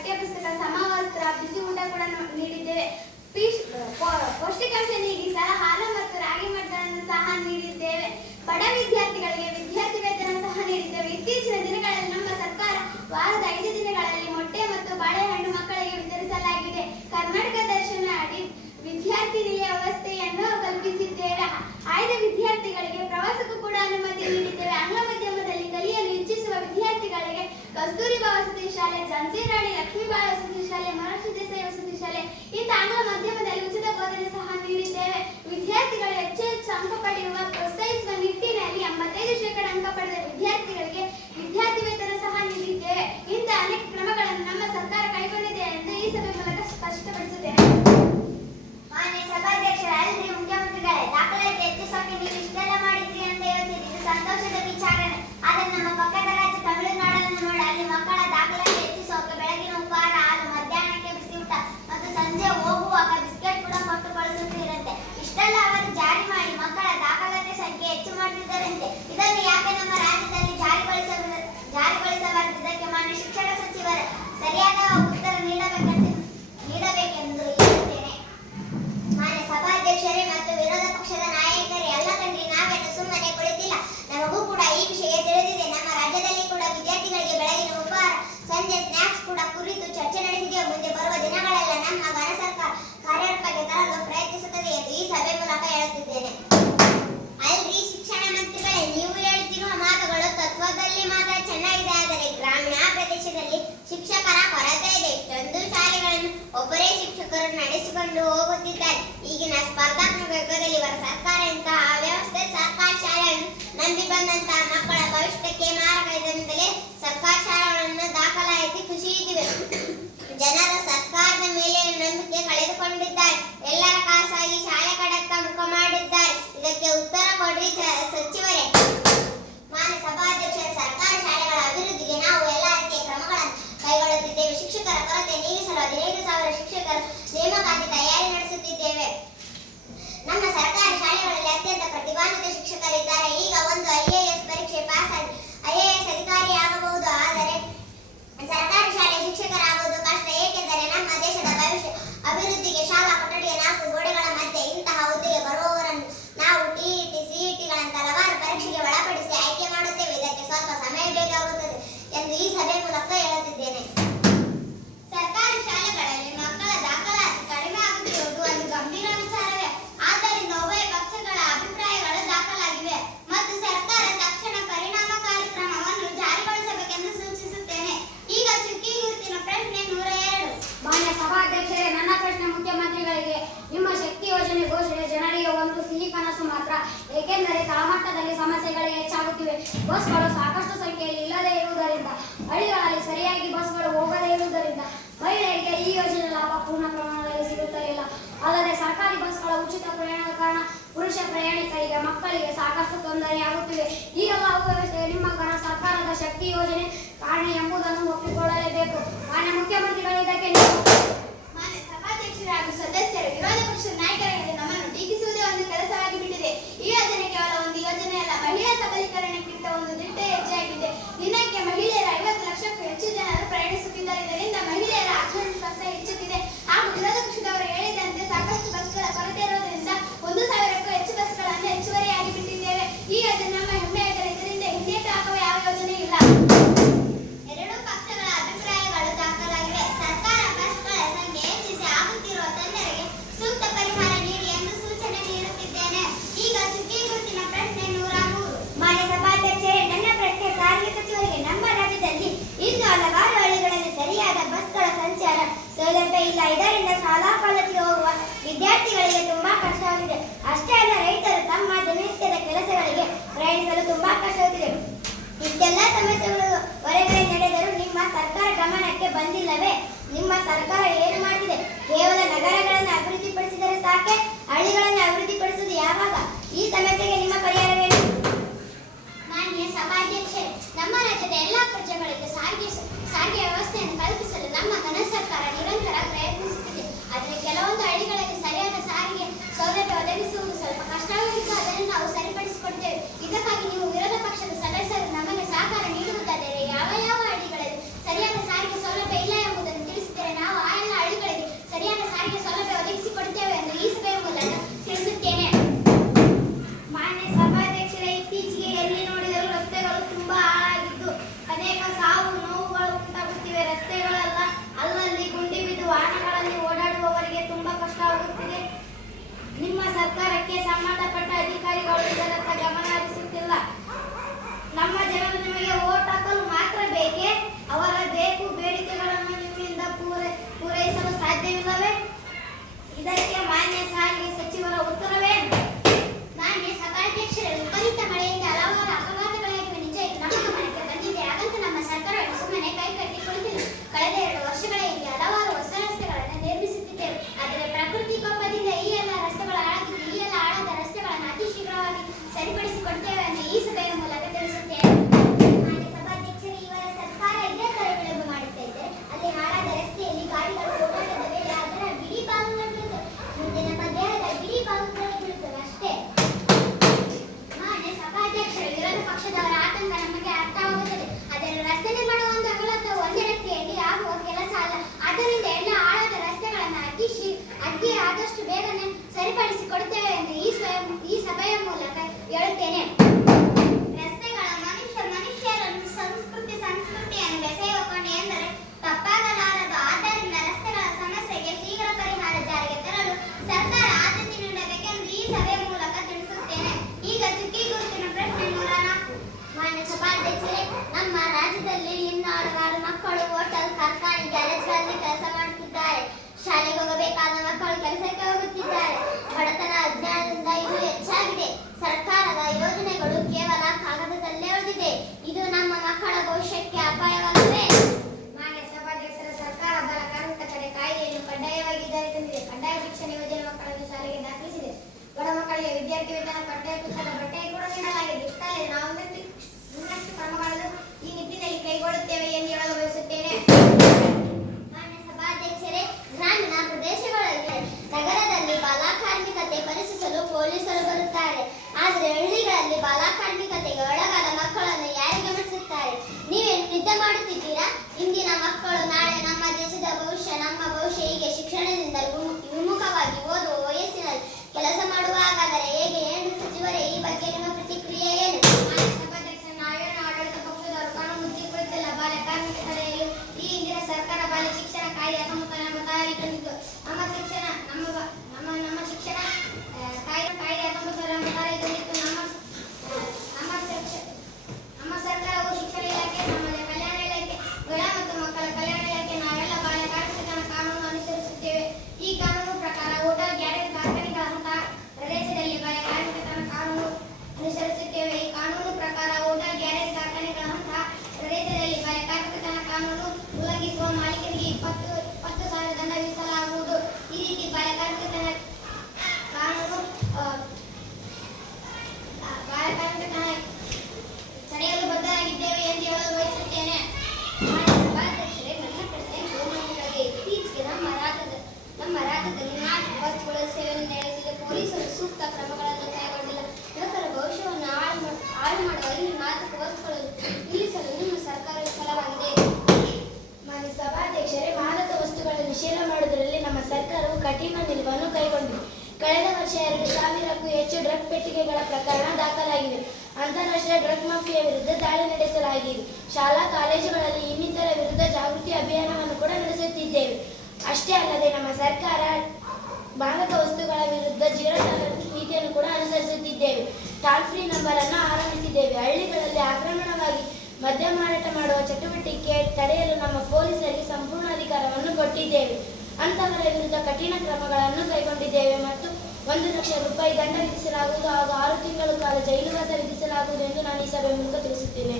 ಪಠ್ಯಪುಸ್ತಕ, ಸಮವಸ್ತ್ರ, ಬಿಸಿ ಊಟ ಕೂಡ ನೀಡಿದ್ದೇವೆ. ಪೌಷ್ಟಿಕಾಂಶ ನೀಗಿಸಲು ಹಾಲು ಮತ್ತು ರಾಗಿ ಮಟ್ಟವನ್ನು ಸಹ ನೀಡಿದ್ದೇವೆ. ಬಡ ವಿದ್ಯಾರ್ಥಿಗಳಿಗೆ ವಿದ್ಯಾರ್ಥಿ ವೇತನ ಸಹ ನೀಡಿದ್ದೇವೆ. ಇತ್ತೀಚಿನ ದಿನಗಳಲ್ಲಿ ನಮ್ಮ ಸರ್ಕಾರ ವಾರದ 5 ದಿನಗಳಲ್ಲಿ ಮೊಟ್ಟೆ ಮತ್ತು ಬಾಳೆಹಣ್ಣು ಮಕ್ಕಳಿಗೆ ವಿತರಿಸಲಾಗಿದೆ. ಕರ್ನಾಟಕ ದರ್ಶನ ಅಡಿ ವಿದ್ಯಾರ್ಥಿ ನಿಲಯ ವ್ಯವಸ್ಥೆಯನ್ನು ಕಲ್ಪಿಸಿದ್ದೇವೆ. ಆಯ್ದ ವಿದ್ಯಾರ್ಥಿಗಳಿಗೆ ಪ್ರವಾಸಕ್ಕೂ ಕೂಡ ಅನುಮತಿ ನೀಡಿದ್ದೇವೆ. ಆಂಗ್ಲ ಮಾಧ್ಯಮದಲ್ಲಿ ಕಲಿಯಲು ಇಚ್ಛಿಸುವ ವಿದ್ಯಾರ್ಥಿಗಳಿಗೆ ಕಸ್ತೂರಿಬಾ ವಸತಿ ಶಾಲೆ, ಝಾನ್ಸಿ ರಾಣಿ ಲಕ್ಷ್ಮೀಬಾಯಿ ವಸತಿ ಶಾಲೆ, ಮೊರಾರ್ಜಿ ದೇಸಾಯಿ ವಸತಿ ಶಾಲೆ ಇಂಥ ಆಂಗ್ಲ ಮಾಧ್ಯಮದಲ್ಲಿ ಉಚಿತ ಬೋಧನೆ ಸಹ ನೀಡಿದ್ದೇವೆ. ವಿದ್ಯಾರ್ಥಿಗಳು ಹೆಚ್ಚು ಅಂಕ ಪಡೆಯುವ ಪ್ರೋತ್ಸಾಹಿಸುವ ನಿಟ್ಟಿನಲ್ಲಿ 85% ಅಂಕ ಪಡೆದ ವಿದ್ಯಾರ್ಥಿಗಳಿಗೆ ವಿದ್ಯಾರ್ಥಿ ವೇತನ ಸಹ ನೀಡಿದ್ದೇವೆ. ಇಂಥ ಅನೇಕ ಕ್ರಮಗಳನ್ನು ನಮ್ಮ ಸರ್ಕಾರ ಕೈಗೊಂಡಿದೆ ಎಂದು ಈ ಸಭೆ ಮೂಲಕ ಸ್ಪಷ್ಟಪಡಿಸುತ್ತೇನೆ. ಮಾನ್ಯ ಸಭಾಧ್ಯಕ್ಷರೇ, ಮುಖ್ಯಮಂತ್ರಿಗಳೇ, ದಾಖಲಾತಿ ಹೆಚ್ಚಿಸೋಕೆ ನೀವು ಇಷ್ಟೆಲ್ಲ ಮಾಡಿದ್ರಿ ಅಂತ ಹೇಳ್ತೀರಿ. ಇದು ಸಂತೋಷದ ವಿಚಾರನೆ. ಆದರೆ ನಮ್ಮ ಪಕ್ಕದ ರಾಜ್ಯ ತಮಿಳುನಾಡನ್ನು ನೋಡಿ, ಅಲ್ಲಿ ಮಕ್ಕಳ ದಾಖಲಾತಿ ಹೆಚ್ಚಿಸೋಕೆ ಬೆಳಗಿನ ಉಪಹಾರ ಹಾಲು, ಮಧ್ಯಾಹ್ನಕ್ಕೆ ಬಿಸಿ ಊಟ ಮತ್ತು ಸಂಜೆ ಹೋಗುವಾಗ ಬಿಸ್ಕೆಟ್ ಕೂಡ ಕೊಟ್ಟು ಕಳಿಸುತ್ತಿರಂತೆ. ಇಷ್ಟೆಲ್ಲ ಅವರು ಜಾರಿ ಮಾಡಿ ಮಕ್ಕಳ ದಾಖಲಾತಿ ಸಂಖ್ಯೆ ಹೆಚ್ಚು ಮಾಡುತ್ತಿದ್ದರಂತೆ. ಇದನ್ನು ಯಾಕೆ ನಮ್ಮ ರಾಜ್ಯದಲ್ಲಿ ಜಾರಿಗೊಳಿಸಬಾರದು? ಇದಕ್ಕೆ ಮಾನ್ಯ ಶಿಕ್ಷಣ ಸಚಿವರು ಸರಿಯಾದ ಉತ್ತರ ನೀಡಬೇಕೆಂದು ಹೇಳುತ್ತೇನೆ. ಮಾನ್ಯ ಸಭಾಧ್ಯಕ್ಷರೇ ಮತ್ತು ವಿರೋಧ ಪಕ್ಷದ ನಾಯಕರೇ, ಎಲ್ಲ ಕಂಡ್ರಿ, ನಾವೇನು ಸುಮ್ಮನೆ ಕುಳಿತಿಲ್ಲ. ನಮಗೂ ಕೂಡ ಈ ವಿಷಯ ತಿಳಿದಿದೆ. ನಮ್ಮ ರಾಜ್ಯದಲ್ಲಿ ಕೂಡ ವಿದ್ಯಾರ್ಥಿಗಳಿಗೆ ಬೆಳಗಿನ ಉಪಹಾರ, ಸಂಜೆ ಸ್ನಾಕ್ಸ್ ಕೂಡ ಕುರಿತು ಚರ್ಚೆ ನಡೆಸಿದೆವು. ಮುಂದೆ ಬರುವ ದಿನಗಳೆಲ್ಲ ನಮ್ಮ ಘನ ಸರ್ಕಾರ ಕಾರ್ಯರೂಪಕ್ಕೆ ತರಲು ಪ್ರಯತ್ನಿಸುತ್ತದೆ ಎಂದು ಈ ಸಭೆ ಮೂಲಕ ಹೇಳುತ್ತಿದ್ದೇನೆ. ಅಲ್ರಿ ಶಿಕ್ಷಣ ಮಂತ್ರಿಗಳೇ, ನೀವು ಹೇಳ್ತಿರುವ ಮಾತುಗಳು ತತ್ವದಲ್ಲಿ ಮಾತ್ರ ಚೆನ್ನಾಗಿದೆ, ಆದರೆ ಗ್ರಾಮೀಣ ಪ್ರದೇಶದಲ್ಲಿ ಶಿಕ್ಷಕರ ಕೊರತೆ ಇದೆ. ಇಷ್ಟೊಂದು ಶಾಲೆಗಳನ್ನು ಒಬ್ಬರೇ ಶಿಕ್ಷಕರು ನಡೆಸಿಕೊಂಡು ಹೋಗುತ್ತಿದ್ದಾರೆ. ಈಗಿನ ಸ್ಪರ್ಧಾತ್ಮಕ ಯುಗದಲ್ಲಿ ಇವರ ಸರ್ಕಾರ ಇಂತಹ ಅವ್ಯವಸ್ಥೆ ಸರ್ಕಾರಿ ಶಾಲೆಯನ್ನು ನಂಬಿ ಬಂದಂತಹ ಮಕ್ಕಳ ಭವಿಷ್ಯಕ್ಕೆ ಮಾರಕ. ಇದರಿಂದಲೇ ಸರ್ಕಾರಿ ಶಾಲೆಗಳನ್ನು ದಾಖಲಾತಿ ಕುಸಿಯುತ್ತಿವೆ. ಜನರ ಸರ್ಕಾರದ ಮೇಲೆ ನಂಬಿಕೆ ಕಳೆದುಕೊಂಡಿದ್ದಾರೆ. ಎಲ್ಲರ ಖಾಸಗಿ ಶಾಲೆ ಕಡೆತ್ತ ಮುಖ ಮಾಡಿದ್ದಾರೆ. ಇದಕ್ಕೆ ಉತ್ತರ ಕೊಡ್ರಿ ಸಚಿವರೇ. ಮಾನ್ಯ ಸಭಾಧ್ಯಕ್ಷರ, ಸರ್ಕಾರಿ ಶಾಲೆಗಳ ಅಭಿವೃದ್ಧಿಗೆ ನಾವು ಎಲ್ಲ ರೀತಿಯ ಕ್ರಮಗಳನ್ನು ಕೈಗೊಳ್ಳುತ್ತಿದ್ದೇವೆ. ಶಿಕ್ಷಕರ ಕೊರತೆ ನೀಗಿಸಲು 15,000 ಶಿಕ್ಷಕರ ನೇಮಕಾತಿ ತಯಾರಿ ನಡೆಸುತ್ತಿದ್ದೇವೆ. ನಮ್ಮ ಸರ್ಕಾರಿ ಶಾಲೆಗಳಲ್ಲಿ ಅತ್ಯಂತ ಪ್ರತಿಭಾನ್ವಿತ ಶಿಕ್ಷಕರಿದ್ದಾರೆ. ಈಗ ಒಂದು IAS ಪರೀಕ್ಷೆ ಪಾಸ್ ಆಗಿ IAS ಅಧಿಕಾರಿ ಆಗಬಹುದು, ಆದರೆ ಸರ್ಕಾರಿ ಶಾಲೆಯ ಶಿಕ್ಷಕರಾಗುವುದು ಕಷ್ಟ. ಏಕೆಂದರೆ ನಮ್ಮ ದೇಶದ ಭವಿಷ್ಯ ಅಭಿವೃದ್ಧಿಗೆ ಶಾಲಾ ಕೊಠಡಿಯ 4 ಗೋಡೆಗಳ ಮಧ್ಯೆ ಇಂತಹ ಹುದ್ದೆಗೆ ಬರುವವರನ್ನು ನಾವು TET, CET ಹಲವಾರು ಪರೀಕ್ಷೆಗೆ ಒಳಪಡಿಸಿ ಆಯ್ಕೆ ಮಾಡುತ್ತೇವೆ. ಇದಕ್ಕೆ ಸ್ವಲ್ಪ ಸಮಯ ಬೇಕಾಗುತ್ತದೆ ಎಂದು ಈ ಸಭೆ ಮೂಲಕ ಹೇಳುತ್ತಿದ್ದೇನೆ. ಸರ್ಕಾರಿ ಶಾಲೆಗಳಲ್ಲಿ ಮಕ್ಕಳ ದಾಖಲಾತಿ ಕಡಿಮೆ ಆಗುತ್ತಿರುವುದು ಒಂದು ಗಂಭೀರ ವಿಚಾರವೇ. ಆದ್ದರಿಂದ ಉಭಯ ಪಕ್ಷಗಳ ಅಭಿಪ್ರಾಯಗಳು ದಾಖಲಾಗಿವೆ ಮತ್ತು ಸರ್ಕಾರ ತಕ್ಷಣ ಪರಿಣಾಮಕಾರಿ ಕ್ರಮವನ್ನು ಜಾರಿಗೊಳಿಸಬೇಕೆಂದು ಸೂಚಿಸುತ್ತೇನೆ. ಈಗ ಚುಕ್ಕಿ ಗುರುತಿನ ಪ್ರಶ್ನೆ 102. ಮಾನ್ಯ ಸಭಾಧ್ಯಕ್ಷರೇ, ನನ್ನ ಪ್ರಶ್ನೆ ಮುಖ್ಯಮಂತ್ರಿಗಳಿಗೆ. ನಿಮ್ಮ ಶಕ್ತಿ ಯೋಜನೆ ಘೋಷಣೆ ಜನರಿಗೆ ಒಂದು ಸಿಹಿ ಕನಸು ಮಾತ್ರ. ಏಕೆಂದರೆ ತಳಮಟ್ಟದಲ್ಲಿ ಸಮಸ್ಯೆಗಳು ಹೆಚ್ಚಾಗುತ್ತಿವೆ. ಬಸ್ಗಳು ಸಾಕಷ್ಟು ಸಂಖ್ಯೆಯಲ್ಲಿ ಇಲ್ಲದೇ ಇರುವುದರಿಂದ, ಹಳ್ಳಿಗಳಲ್ಲಿ ಸರಿಯಾಗಿ ಬಸ್ಗಳು ಹೋಗದೇ ಇರುವುದರಿಂದ ಮಹಿಳೆಯರಿಗೆ ಈ ಯೋಜನೆ ಲಾಭ ಪೂರ್ಣ ಪ್ರಮಾಣದಲ್ಲಿ ಸಿಗುತ್ತಿಲ್ಲ. ಅಲ್ಲದೆ ಸರ್ಕಾರಿ ಬಸ್ಗಳ ಉಚಿತ ಪ್ರಯಾಣದ ಕಾರಣ ಪುರುಷ ಪ್ರಯಾಣಿಕರಿಗೆ, ಮಕ್ಕಳಿಗೆ ಸಾಕಷ್ಟು ತೊಂದರೆಯಾಗುತ್ತಿವೆ. ಈ ಎಲ್ಲ ಅವ್ಯವಸ್ಥೆಗೆ ನಿಮ್ಮ ಸರ್ಕಾರದ ಶಕ್ತಿ ಯೋಜನೆ ಕಾರಣ ಎಂಬುದನ್ನು ಒಪ್ಪಿಕೊಳ್ಳಲೇಬೇಕು. ಮಾನ್ಯ ಮುಖ್ಯಮಂತ್ರಿಗಳು ಇದಕ್ಕೆ ಮಾನ್ಯ ಸಭಾಧ್ಯಕ್ಷರು ಹಾಗೂ ಸದಸ್ಯರು, ವಿರೋಧ ಪಕ್ಷದ ನಾಯಕರಿಗೆ ನಮ್ಮನ್ನು ಟೀಕಿಸುವುದೇ ಒಂದು ಕೆಲಸವಾಗಿ ಬಿಟ್ಟಿದೆ. ಈ ಯೋಜನೆ ಕೇವಲ ಒಂದು ಯೋಜನೆ ಅಲ್ಲ, ಮಹಿಳಾ ಸಬಲೀಕರಣಕ್ಕಿಂತ ಒಂದು ದಿಟ್ಟ ಹೆಜ್ಜೆಯಾಗಿದೆ. ದಿನಕ್ಕೆ ಮಹಿಳೆಯರು 50 ಲಕ್ಷಕ್ಕೂ ಹೆಚ್ಚು ಜನರು ಪ್ರಯಾಣಿಸುತ್ತಿದ್ದಾರೆ. ಇದರಿಂದ ಮಹಿಳೆಯರ ಆತ್ಮವಿಶ್ವಾಸ ಹೆಚ್ಚುತ್ತಿದೆ. ಹಾಗೂ ವಿರೋಧ ಪಕ್ಷದವರು ಹೇಳಿದಂತೆ ಸಾಕಷ್ಟು ಬಸ್ಗಳ ಕೊರತೆ ಇರುವುದರಿಂದ 1,000ಕ್ಕೂ ಹೆಚ್ಚು ಬಸ್ಗಳನ್ನು ಹೆಚ್ಚುವರಿಯಾಗಿ ಬಿಟ್ಟಿದ್ದೇವೆ. ಈ ಯೋಜನೆ ನಮ್ಮ ಹೆಮ್ಮೆಯಾದರೆ ಇದರಿಂದ ಹಿಂದೇಟು ಹಾಕುವ ಯಾವ ಯೋಜನೆ ಇಲ್ಲ. ಎರಡೂ ಪಕ್ಷಗಳ ಅಭಿಪ್ರಾಯಗಳು ದಾಖಲಾಗಿವೆ. ಸರ್ಕಾರ ಬಸ್ಗಳ ಸಂಖ್ಯೆ ಹೆಚ್ಚಿಸಿ ಆಗುತ್ತಿರುವ ತೊಂದರೆಗೆ ಸೂಕ್ತ ಪರಿಹಾರ ನೀಡಿ ಎಂದು ಸೂಚನೆ ನೀಡುತ್ತಿದ್ದೇನೆ. ಈಗ ಚುಕ್ಕಿ ಗುರುತಿನ ಪ್ರಶ್ನೆ 103. ಮಾನ್ಯ ಸಭಾಧ್ಯಕ್ಷರೇ, ನನ್ನ ಪ್ರಶ್ನೆ ಸಾರಿಗೆ ಸಚಿವರಿಗೆ. ನಮ್ಮ ರಾಜ್ಯದಲ್ಲಿ ಇನ್ನು ಹಲವಾರು ಹಳ್ಳಿಗಳಲ್ಲಿ ಸರಿಯಾದ ಬಸ್ಗಳ ಸಂಚಾರ ಸೌಲಭ್ಯ ಇಲ್ಲ. ಇದರಿಂದ ಶಾಲಾ ಕಾಲೇಜಿಗೆ ಹೋಗುವ ವಿದ್ಯಾರ್ಥಿಗಳಿಗೆ ತುಂಬಾ ಕಷ್ಟವಾಗಿದೆ. ಅಷ್ಟೇ ಅಲ್ಲ, ರೈತರು ತಮ್ಮ ದಿನನಿತ್ಯದ ಕೆಲಸಗಳಿಗೆ ಪ್ರಯಾಣಿಸಲು ತುಂಬಾ ಕಷ್ಟವಾಗುತ್ತಿದೆ. ಇಷ್ಟೆಲ್ಲ ಸಮಸ್ಯೆಗಳು ಹೊರಗಡೆ ನಡೆದರೂ ನಿಮ್ಮ ಸರ್ಕಾರ ಗಮನಕ್ಕೆ ಬಂದಿಲ್ಲವೇ? ನಿಮ್ಮ ಸರ್ಕಾರ ಏನು ಮಾಡಿದೆ? ಕೇವಲ ನಗರಗಳನ್ನು ಅಭಿವೃದ್ಧಿಪಡಿಸಿದರೆ ಸಾಕೆ? ಹಳ್ಳಿಗಳನ್ನು ಅಭಿವೃದ್ಧಿಪಡಿಸುವುದು ಯಾವಾಗ? ಈ ಸಮಸ್ಯೆಗೆ ನಿಮ್ಮ ಪರಿಹಾರವೇನು? ಮಾನ್ಯ ಸಭಾಧ್ಯಕ್ಷರೇ, ನಮ್ಮ ರಾಜ್ಯದ ಎಲ್ಲಾ ಪ್ರಜೆಗಳಿಗೆ ಸಾರಿಗೆ ವ್ಯವಸ್ಥೆಯನ್ನು ಕಲ್ಪಿಸಲು ನಮ್ಮ ಘನ ಸರ್ಕಾರ ನಿರಂತರ ಪ್ರಯತ್ನಿಸುತ್ತಿದೆ. ಆದರೆ ಕೆಲವೊಂದು ಹಳ್ಳಿಗಳಲ್ಲಿ ಸರಿಯಾದ ಸಾರಿಗೆ ಸೌಲಭ್ಯ ಒದಗಿಸುವುದು ಸ್ವಲ್ಪ ಕಷ್ಟವಾಗಿದ್ದು ಅದನ್ನು ನಾವು ಸರಿಪಡಿಸಿಕೊಡ್ತೇವೆ. ಇದಕ್ಕಾಗಿ ನೀವು ವಿರೋಧ ಪಕ್ಷದ ಸದಸ್ಯರು ನಮಗೆ ಸಹಕಾರ ನೀಡುವುದಾದರೆ ಯಾವ ಹಳ್ಳಿಗಳಲ್ಲಿ ಸರಿಯಾದ ಸಾರಿಗೆ ಸೌಲಭ್ಯ ಇಲ್ಲ ಎಂಬುದನ್ನು ಸಭಾಧ್ಯಕ್ಷರೇ, ಮಾದಕ ವಸ್ತುಗಳ ನಿಷೇಧ ಮಾಡುವುದರಲ್ಲಿ ನಮ್ಮ ಸರ್ಕಾರವು ಕಠಿಣ ನಿಲುವನ್ನು ಕೈಗೊಂಡಿದೆ. ಕಳೆದ ವರ್ಷ 2,000ಕ್ಕೂ ಹೆಚ್ಚು ಡ್ರಗ್ ಪೆಟ್ಟಿಗೆಗಳ ಪ್ರಕರಣ ದಾಖಲಾಗಿವೆ. ಅಂತಾರಾಷ್ಟ್ರೀಯ ಡ್ರಗ್ ಮಾಫಿಯಾ ವಿರುದ್ಧ ದಾಳಿ ನಡೆಸಲಾಗಿದೆ. ಶಾಲಾ ಕಾಲೇಜುಗಳಲ್ಲಿ ಇನ್ನಿತರ ವಿರುದ್ಧ ಜಾಗೃತಿ ಅಭಿಯಾನವನ್ನು ಕೂಡ ನಡೆಸುತ್ತಿದ್ದೇವೆ. ಅಷ್ಟೇ ಅಲ್ಲದೆ ನಮ್ಮ ಸರ್ಕಾರ ಮಾದಕ ವಸ್ತುಗಳ ವಿರುದ್ಧ ಜೀರೋ ಟಾಲರೆನ್ಸ್ ನೀತಿಯನ್ನು ಕೂಡ ಅನುಸರಿಸುತ್ತಿದ್ದೇವೆ. ಟಾಲ್ ಫ್ರೀ ನಂಬರ್ ಅನ್ನು ಆರಂಭಿಸಿದ್ದೇವೆ. ಹಳ್ಳಿಗಳಲ್ಲಿ ಆಕ್ರಮಣವಾಗಿ ಮದ್ಯ ಮಾರಾಟ ಮಾಡುವ ಚಟುವಟಿಕೆ ತಡೆಯಲು ನಮ್ಮ ಪೊಲೀಸರಿಗೆ ಸಂಪೂರ್ಣ ಅಧಿಕಾರವನ್ನು ಕೊಟ್ಟಿದ್ದೇವೆ. ಅಂತವರ ವಿರುದ್ಧ ಕಠಿಣ ಕ್ರಮಗಳನ್ನು ಕೈಗೊಂಡಿದ್ದೇವೆ ಮತ್ತು 1 ಲಕ್ಷ ರೂಪಾಯಿ ದಂಡ ವಿಧಿಸಲಾಗುವುದು ಹಾಗೂ 6 ತಿಂಗಳ ಕಾಲ ಜೈಲುವಾಸ ವಿಧಿಸಲಾಗುವುದು ಎಂದು ನಾನು ಈ ಸಭೆ ಮೂಲಕ ತಿಳಿಸುತ್ತೇನೆ.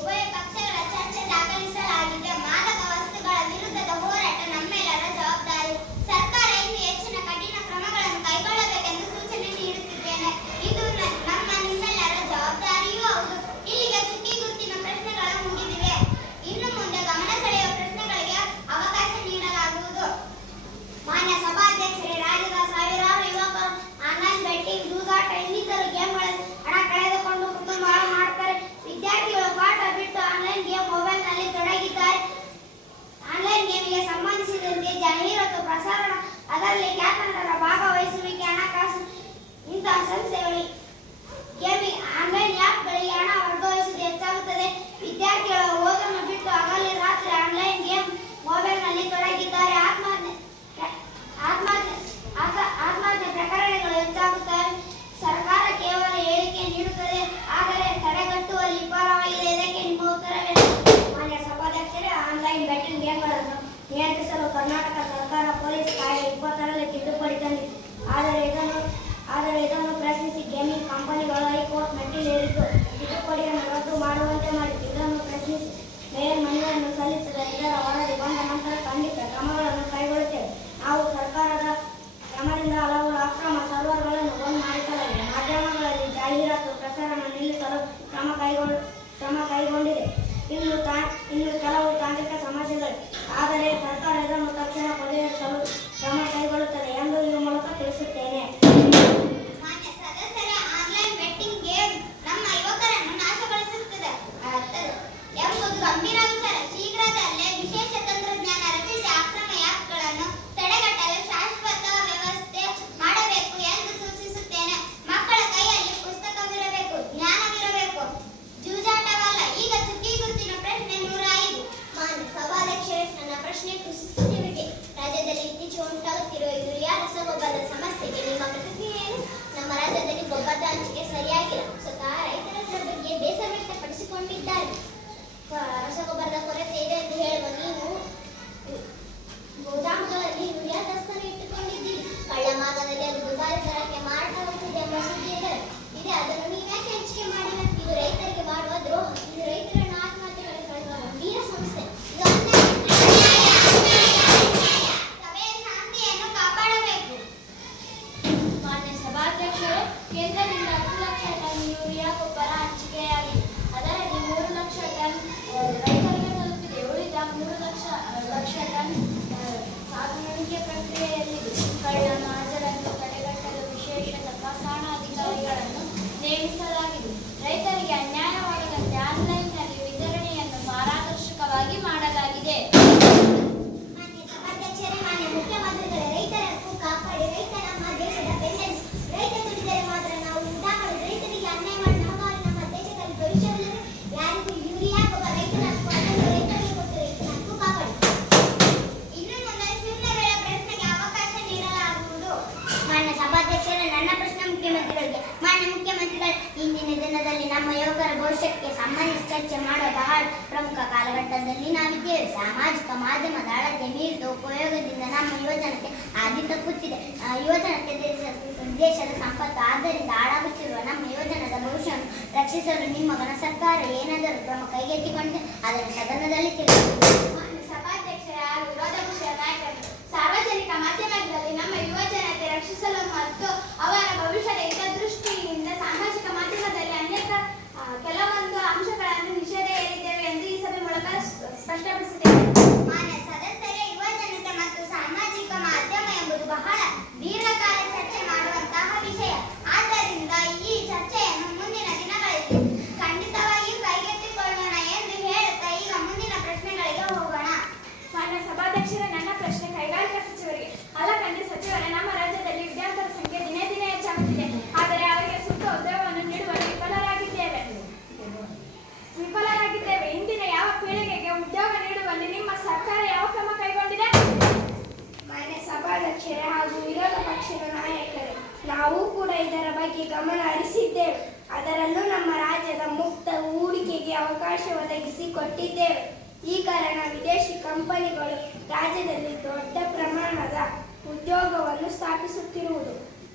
ಉಭಯ ಪಕ್ಷಗಳ ಚರ್ಚೆ ದಾಖಲಿಸಲಾಗಿದೆ. ಮಾದಕ ವಸ್ತುಗಳ ವಿರುದ್ಧದ ಹೋರಾಟ ನಮ್ಮೆಲ್ಲರ ಜವಾಬ್ದಾರಿ. ಸರ್ಕಾರ ಇನ್ನು ಹೆಚ್ಚಿನ ಕಠಿಣ ಕ್ರಮಗಳನ್ನು ಕೈಗೊಳ್ಳಬೇಕೆಂದು ಸೂಚನೆ ನೀಡುತ್ತಿದ್ದೇನೆ. ಇದು ನಮ್ಮ ನಿಮ್ಮೆಲ್ಲರ ಜವಾಬ್ದಾರಿಯೂ ಹೌದು. ಇಲ್ಲಿಗೆ ಚುಕ್ಕಿ ಗುರುತಿನ ಪ್ರಶ್ನೆಗಳು ಮುಗಿದಿವೆ. ಇನ್ನು ಮುಂದೆ ಗಮನ ಸೆಳೆಯುವ ಪ್ರಶ್ನೆಗಳಿಗೆ ಅವಕಾಶ ನೀಡಲಾಗುವುದು. ಮಾನ್ಯ ಸಭಾಧ್ಯಕ್ಷರೇ, ರಾಜ್ಯದ ಸಾವಿರಾರು ಯುವಕರು ಆನ್ಲೈನ್ ಬೆಟ್ಟಿಂಗ್, ಜೂಜಾಟ ಇನ್ನಿತರ ಗೇಮ್ಗಳಲ್ಲಿ ಹಣ ಕಳೆದುಕೊಂಡು ಕುಟುಂಬ ಹಾಳು ಮಾಡ್ತಾರೆ. ವಿದ್ಯಾರ್ಥಿಗಳು ಪಾಠ ಬಿಟ್ಟು ಆನ್ಲೈನ್ ಗೇಮ್ ಮೊಬೈಲ್ನಲ್ಲಿ ತೊಡಗಿದ್ದಾರೆ. ಆನ್ಲೈನ್ ಗೇಮಿಗೆ ಸಂಬಂಧಿಸಿದಂತೆ ಜಾಹೀರಾತು ಪ್ರಸಾರಣ, ಅದರಲ್ಲಿ ಖ್ಯಾತನಟರ ಭಾಗವಹಿಸುವಿಕೆ, ಹಣಕಾಸು ಇಂತಹ ಸಂಸ್ಥೆಗಳಿಗೆ ಗೇಮಿಂಗ್ ಆನ್ಲೈನ್ ಆ್ಯಪ್ಗಳಿಗೆ ಹಣ ವರ್ಗಾಯಿಸುವುದು ಹೆಚ್ಚಾಗುತ್ತದೆ. ವಿದ್ಯಾರ್ಥಿಗಳು ಓದನ್ನು ಬಿಟ್ಟು ಹಗಲಿ ರಾತ್ರಿ ಆನ್ಲೈನ್ ಗೇಮ್ ಮೊಬೈಲ್ನಲ್ಲಿ ತೊಡಗಿದ್ದಾರೆ. ಆತ್ಮಹತ್ಯೆ ಪ್ರಕರಣಗಳು ಹೆಚ್ಚಾಗುತ್ತವೆ. ಸರ್ಕಾರ ಕೇವಲ ಹೇಳಿಕೆ ನೀಡುತ್ತದೆ, ಆದರೆ ತಡೆಗಟ್ಟುವಲ್ಲಿ ವಿಫಲವಾಗಿದೆ. ಇದಕ್ಕೆ ನಿಮ್ಮ ಉತ್ತರವೇನು? ಮಾನ್ಯ ಸಭಾಧ್ಯಕ್ಷರೇ, ಆನ್ಲೈನ್ ಬೆಟ್ಟಿಂಗ್ ಗೇಮ್ಗಳನ್ನು ನಿಯಂತ್ರಿಸಲು ಕರ್ನಾಟಕ ಸರ್ಕಾರ ಪೊಲೀಸ್ ಕಾಯ್ದೆ 20ರಲ್ಲಿ ತಿದ್ದುಪಡಿ ತಂದಿದೆ. ಆದರೆ ಇದನ್ನು ಪ್ರಶ್ನಿಸಿ ಗೇಮಿಂಗ್ ಕಂಪನಿಗಳು ಹೈಕೋರ್ಟ್ ಮೆಟ್ಟಿಲೇರಿದ್ದು ತಿದ್ದುಪಡಿಯನ್ನು ರದ್ದು ಮಾಡುವಂತೆ ಮಾಡಿತು. ಇದನ್ನು ಪ್ರಶ್ನಿಸಿ ಮೇಯರ್ ಮನವಿಯನ್ನು ಸಲ್ಲಿಸಿದ ಇದರ ವರದಿ ಬಂದ ನಂತರ ಖಂಡಿತ ಕ್ರಮಗಳನ್ನು ಕೈಗೊಳ್ಳುತ್ತೇವೆ. ನಾವು ಸರ್ಕಾರದ ಕ್ರಮದಿಂದ ಹಲವು ಅಕ್ರಮ ಸರ್ವರ್ಗಳನ್ನು ಬಂದ್ ಮಾಡಿಸಲಾಗಿದೆ. ಮಾಧ್ಯಮಗಳಲ್ಲಿ ಜಾಹೀರಾತು ಪ್ರಸಾರ ನಿಲ್ಲಿಸಲು ಕ್ರಮ ಕೈಗೊಂಡಿದೆ. ಇನ್ನು ಕೆಲವು ತಾಂತ್ರಿಕ ಸಮಸ್ಯೆಗಳು, ಆದರೆ ಸರ್ಕಾರ ಇದನ್ನು ತಕ್ಷಣ ಪರಿಹರಿಸಲು ಕ್ರಮ ಕೈಗೊಳ್ಳುತ್ತದೆ ಎಂದು ಈ ಮೂಲಕ ತಿಳಿಸುತ್ತೇನೆ. ಮಾನ್ಯ ಸದಸ್ಯರೇ, ಆನ್ಲೈನ್ ಬೆಟ್ಟಿಂಗ್ ಗೇಮ್ ನಮ್ಮ ಯುವಕರನ್ನು ನಾಶಗೊಳಿಸುತ್ತದೆ ಎಂಬುದು ಗಂಭೀರ ವಿಚಾರ. ಶೀಘ್ರದಲ್ಲೇ ವಿಶೇಷ ತಂತ್ರಜ್ಞಾನ ರಚಿಸಿ ಅಕ್ರಮ ಆ್ಯಪ್ಗಳನ್ನು ತಡೆಗಟ್ಟಲು ಶಾಶ್ವತ ವ್ಯವಸ್ಥೆ ಮಾಡಬೇಕು ಎಂದು ಸೂಚಿಸುತ್ತೇನೆ. ಮಕ್ಕಳ ಕೈಯಲ್ಲಿ ಪುಸ್ತಕವಿರಬೇಕು, ಜ್ಞಾನವಿರಬೇಕು, ಜೂಜಾಟವಲ್ಲ. ಈಗ ಚುಕ್ಕಿ ಗುರುತಿನ ಪ್ರಶ್ನೆ 105. ಮಾನ್ಯ ಸಭಾಧ್ಯಕ್ಷರೇ, ನನ್ನ ಪ್ರಶ್ನೆ ಕೃಷಿಗೆ ರಾಜ್ಯದಲ್ಲಿ ಇತ್ತೀಚೆಗೆ ಉಂಟಾಗುತ್ತಿರುವ ಯೂರಿಯಾ ರಸಗೊಬ್ಬರದ ಸಮಸ್ಯೆಗೆ ನಿಮ್ಮ ಪ್ರತಿಕ್ರಿಯೆ ಏನು? ನಮ್ಮ ರಾಜ್ಯದಲ್ಲಿ ಗೊಬ್ಬರದ ಹಂಚಿಕೆ ಸರಿಯಾಗಿಲ್ಲ. ಸ್ವತಃ ರೈತರ ಇದರ ಬಗ್ಗೆ ಬೇಸರ ವ್ಯಕ್ತಪಡಿಸಿಕೊಂಡಿದ್ದಾರೆ. ರಸಗೊಬ್ಬರದ ಕೊರತೆ ಇದೆ ಎಂದು ಹೇಳುವ ನೀವು ಗೋದಾಮುಗಳಲ್ಲಿ ಯೂರಿಯಾ ದಾಸ್ತಾನು ಇಟ್ಟುಕೊಂಡಿದ್ದೀರಿ. ಕಳ್ಳ ಮಾರ್ಗದಲ್ಲಿ ಅದು ದುಬಾರಿ ದರಕ್ಕೆ ಮಾರಾಟವಾಗುತ್ತಿದೆ ಎಂಬ ಸುದ್ದಿ ಇದೆ. ಅದನ್ನು ನೀವ್ಯಾಕೆ ಹಂಚಿಕೆ ಮಾಡಿಲ್ಲ? ಇದು ರೈತರಿಗೆ ಮಾಡುವ ದ್ರೋಹ. ಇದು ರೈತರನ್ನು ಆತ್ಮಹತ್ಯೆಗಳಿಗೆ ತಳ್ಳುವ ಗಂಭೀರ ಸಂಸ್ಥೆ. ಸಭೆಯ ಶಾಂತಿಯನ್ನು ಕಾಪಾಡಬೇಕು. ಮಾನ್ಯ ಸಭಾಧ್ಯಕ್ಷರೇ, ಕೇಂದ್ರದಿಂದ 10 ಲಕ್ಷ ಟನ್ ಯೂರಿಯಾ ಗೊಬ್ಬರ ಹಂಚಿಕೆಯಾಗಿದೆ. ಅದರಲ್ಲಿ 3 ಲಕ್ಷ ಟನ್ ರೈತರಿಗೆ ತಲುಪಿದೆ. ಉಳಿದ 3 ಲಕ್ಷ ಟನ್ ಸಾಗಾಣಿಕೆ ಪ್ರಕ್ರಿಯೆಯಲ್ಲಿದೆ. ಕಳ್ಳನ ಹಾಜರನ್ನು ತಡೆಗಟ್ಟಲು ವಿಶೇಷ ತಪಾಸಣಾಧಿಕಾರಿಗಳನ್ನು ನೇಮಿಸಲಾಗಿದೆ. ರೈತರಿಗೆ ಅನ್ಯಾಯವಾಗದಂತೆ ಆನ್ಲೈನ್ನಲ್ಲಿ ವಿತರಣೆಯನ್ನು ಪಾರದರ್ಶಕವಾಗಿ ಮಾಡಲಾಗಿದೆ. ಮಾನ್ಯ ಸಭಾಧ್ಯಕ್ಷರೇ, ಮಾನ್ಯ ಮುಖ್ಯಮಂತ್ರಿಗಳೇ, ರೈತರ ಹಕ್ಕು ಕಾಪಾಡಿ. ರೈತ ನಮ್ಮ ದೇಶದ ಬೆನ್ನೆಲುಬು. ರೈತ ದುಡಿದರೆ ಮಾತ್ರ ನಾವು ಊಟ ಮಾಡೋದು. ರೈತರಿಗೆ ಅನ್ಯಾಯ ಮಾಡಿ ನಮ್ಮ ದೇಶದಲ್ಲಿ ಭವಿಷ್ಯವಿಲ್ಲದೆ ಯಾರಿಗೂ ಯೂರಿಯಾ ಗೊಬ್ಬರ ರೈತರ ಹಕ್ಕು, ಅದನ್ನು ರೈತರಿಗೆ ಕೊಟ್ಟು ರೈತರ ಹಕ್ಕು ಕಾಪಾಡಿ. ಇನ್ನು ಮುಂದೆ ಶೂನ್ಯವೇಳ ಪ್ರಶ್ನೆಗೆ ಅವಕಾಶ ನೀಡಲಾಗುವುದು. ಮಾನ್ಯ ಸಭಾಧ್ಯಕ್ಷರೇ, ನನ್ನ ಪ್ರಶ್ನೆ ಮುಖ್ಯಮಂತ್ರಿಗಳಿಗೆ. ಮಾನ್ಯ ಮುಖ್ಯಮಂತ್ರಿಗಳು, ಇಂದಿನ ದಿನದಲ್ಲಿ ನಮ್ಮ ಯುವಕರ ಭವಿಷ್ಯಕ್ಕೆ ಸಂಬಂಧಿಸಿ ಚರ್ಚೆ ಮಾಡುವ ಬಹಳ ಪ್ರಮುಖ ಕಾಲಘಟ್ಟದಲ್ಲಿ ನಾವಿದ್ದೇವೆ. ಸಾಮಾಜಿಕ ಮಾಧ್ಯಮದ ಅಳತೆ ಮೀರಿದ ಉಪಯೋಗದಿಂದ ನಮ್ಮ ಯುವಜನತೆ ಹಾದಿ ತಪ್ಪುತ್ತಿದೆ. ಯುವಜನತೆ ದೇಶದ ಸಂಪತ್ತು. ಆದ್ದರಿಂದ ಹಾಳಾಗುತ್ತಿರುವ ನಮ್ಮ ಯುವಜನದ ಭವಿಷ್ಯವನ್ನು ರಕ್ಷಿಸಲು ನಿಮ್ಮ ಸರ್ಕಾರ ಏನಾದರೂ ಕ್ರಮ ಕೈಗೆತ್ತಿಕೊಂಡಿದೆ? ಅದನ್ನು ಸದನದಲ್ಲಿ ತಿಳಿಸಿ. ಮಾನ್ಯ ಸಭಾಧ್ಯಕ್ಷರೇ ಹಾಗೂ ವಿರೋಧ ಪಕ್ಷದ ನಾಯಕರು, ಸಾರ್ವಜನಿಕ ಮಾಧ್ಯಮದಲ್ಲಿ ನಮ್ಮ ಯುವಜನತೆ ರಕ್ಷಿಸಲು ಮತ್ತು ಅವರ ಭವಿಷ್ಯದ ಹಿತದೃಷ್ಟಿಯಿಂದ ಸಾಮಾಜಿಕ ಮಾಧ್ಯಮದಲ್ಲಿ ಅನೇಕ ಕೆಲವೊಂದು ಅಂಶಗಳನ್ನು ನಿಷೇಧ ಹೇರಿದ್ದೇವೆ ಎಂದು ಈ ಸಭೆ ಮೂಲಕ ಸ್ಪಷ್ಟಪಡಿಸಿದ್ದೇವೆ. ಮಾನ್ಯ ಸದಸ್ಯರೇ, ಯುವಜನತೆ ಮತ್ತು ಸಾಮಾಜಿಕ ಮಾಧ್ಯಮ ಎಂಬುದು ಬಹಳ ದೀರ್ಘಕಾಲ ಚರ್ಚೆ ಮಾಡುವಂತಹ ವಿಷಯ. ಆದ್ದರಿಂದ ಈ ಚರ್ಚೆಯನ್ನು ಮುಂದಿನ ದಿನಗಳಲ್ಲಿ ಖಂಡಿತವಾಗಿಯೂ ಕೈಗೆತ್ತಿಕೊಳ್ಳೋಣ ಎಂದು ಹೇಳುತ್ತಾ ಈಗ ಮುಂದಿನ ಪ್ರಶ್ನೆಗಳಿಗೆ ಹೋಗೋಣ. ಇದರ ಬಗ್ಗೆ ಗಮನ ಹರಿಸಿದ್ದೇವೆ. ಅದರಲ್ಲೂ ನಮ್ಮ ರಾಜ್ಯದ ಮುಕ್ತ ಹೂಡಿಕೆಗೆ ಅವಕಾಶ ಒದಗಿಸಿಕೊಟ್ಟಿದ್ದೇವೆ. ಈ ಕಾರಣ ವಿದೇಶಿ ಕಂಪನಿಗಳು ರಾಜ್ಯದಲ್ಲಿ ದೊಡ್ಡ ಪ್ರಮಾಣದ ಉದ್ಯೋಗವನ್ನು ಸ್ಥಾಪಿಸುತ್ತಿರುವುದು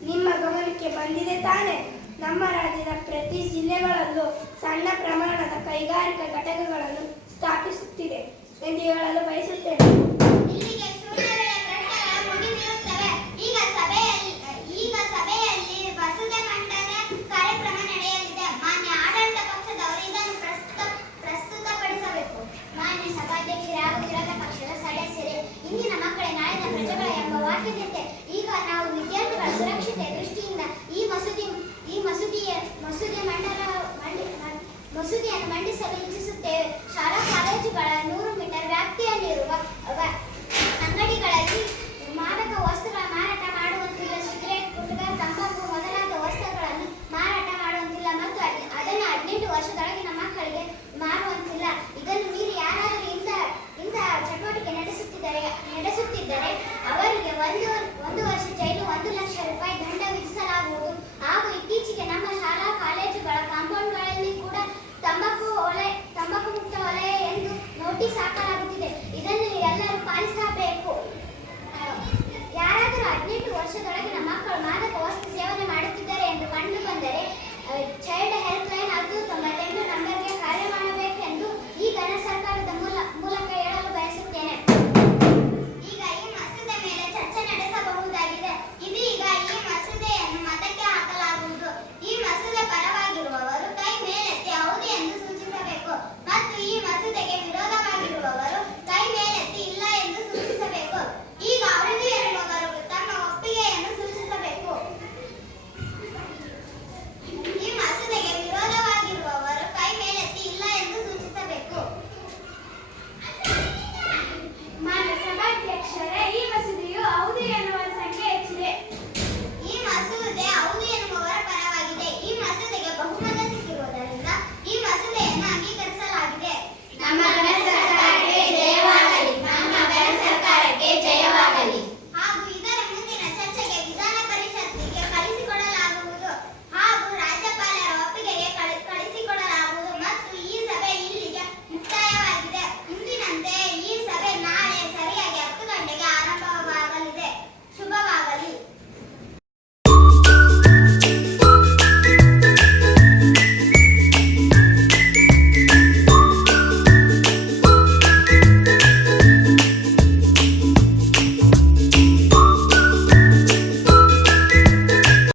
ನಿಮ್ಮ ಗಮನಕ್ಕೆ ಬಂದಿದೆ ತಾನೇ? ನಮ್ಮ ರಾಜ್ಯದ ಪ್ರತಿ ಜಿಲ್ಲೆಗಳಲ್ಲೂ ಸಣ್ಣ ಪ್ರಮಾಣದ ಕೈಗಾರಿಕಾ ಘಟಕಗಳನ್ನು ಸ್ಥಾಪಿಸುತ್ತಿದೆ ಎಂದು ಹೇಳಲು ಬಯಸುತ್ತೇನೆ. ಇಲ್ಲಿಗೆ ಶೂನ್ಯವೇಳೆ ಪ್ರಶ್ನೆಗಳು ಮುಗಿದಿರುತ್ತವೆ. ಈಗ ಸಭೆಯಲ್ಲಿ ವಸತಿ ಮಂಡನೆ ಕಾರ್ಯಕ್ರಮ ನಡೆಯಲಿದೆ. ಮಾನ್ಯ ಆಡಳಿತ ಪಕ್ಷದವರು ಇದನ್ನು ಪ್ರಸ್ತುತಪಡಿಸಬೇಕು. ಮಾನ್ಯ ಸಭಾಧ್ಯಕ್ಷರೇ ಹಾಗೂ ವಿರೋಧ ಪಕ್ಷದ ಸದಸ್ಯರೇ, ಇಂದಿನ ಮಕ್ಕಳೇ ನಾಳಿನ ಪ್ರಜೆಗಳ ಎಂಬ ವಾಕ್ಯದಂತೆ ಈಗ ನಾವು ವಿದ್ಯಾರ್ಥಿಗಳ ಸುರಕ್ಷತೆ ದೃಷ್ಟಿಯಿಂದ ಈ ಮಸೂದೆಯನ್ನು ಮಂಡಿಸಲು ಇಚ್ಛಿಸುತ್ತೇವೆ. ಶಾಲಾ ಕಾಲೇಜುಗಳ 100 ಮೀಟರ್ ವ್ಯಾಪ್ತಿಯಲ್ಲಿರುವ ಅಂಗಡಿಗಳಲ್ಲಿ ಮಾದಕ ವಸ್ತುಗಳ ಮಾರಾಟ ಮಾಡುವಂತಿಲ್ಲ. ಸಿಗರೇಟ್, ಗುಟ್ಕಾ, ತಂಬಾಕು ಮೊದಲಾದ ವಸ್ತುಗಳನ್ನು ಮಾರಾಟ ಮಾಡುವಂತಿಲ್ಲ ಮತ್ತು ಅದನ್ನು 18 ವರ್ಷದೊಳಗಿನ ಮಕ್ಕಳಿಗೆ ಮಾರುವಂತಿಲ್ಲ. ಇದನ್ನು ಮೀರಿ ಯಾರಾದರೂ ಇಂತಹ ಚಟುವಟಿಕೆ ನಡೆಸುತ್ತಿದ್ದರೆ ಅವರಿಗೆ 1 ವರ್ಷ ಜೈಲು, 1 ಲಕ್ಷ ರೂಪಾಯಿ ದಂಡ ವಿಧಿಸಲಾಗುವುದು. ಹಾಗೂ ಇತ್ತೀಚೆಗೆ ನಮ್ಮ ಶಾಲಾ ಕಾಲೇಜುಗಳ ಕಾಂಪೌಂಡ್ಗಳಲ್ಲಿ ಕೂಡ ತಂಬಾಕು ಮುಕ್ತ ವಲಯ ಎಂದು ನೋಟಿಸ್ ಹಾಕಲಾಗುತ್ತಿದೆ. ಇದನ್ನು ಎಲ್ಲರೂ ಪಾಲಿಸಬೇಕು. ಯಾರಾದರೂ 18 ವರ್ಷದೊಳಗಿನ ಮಕ್ಕಳು ಮಾದಕ ವಸ್ತು ಸೇವನೆ ಮಾಡುತ್ತಿದ್ದಾರೆ ಎಂದು ಕಂಡು ಬಂದರೆ ಚೈಲ್ಡ್ ಹೆಲ್ಪ್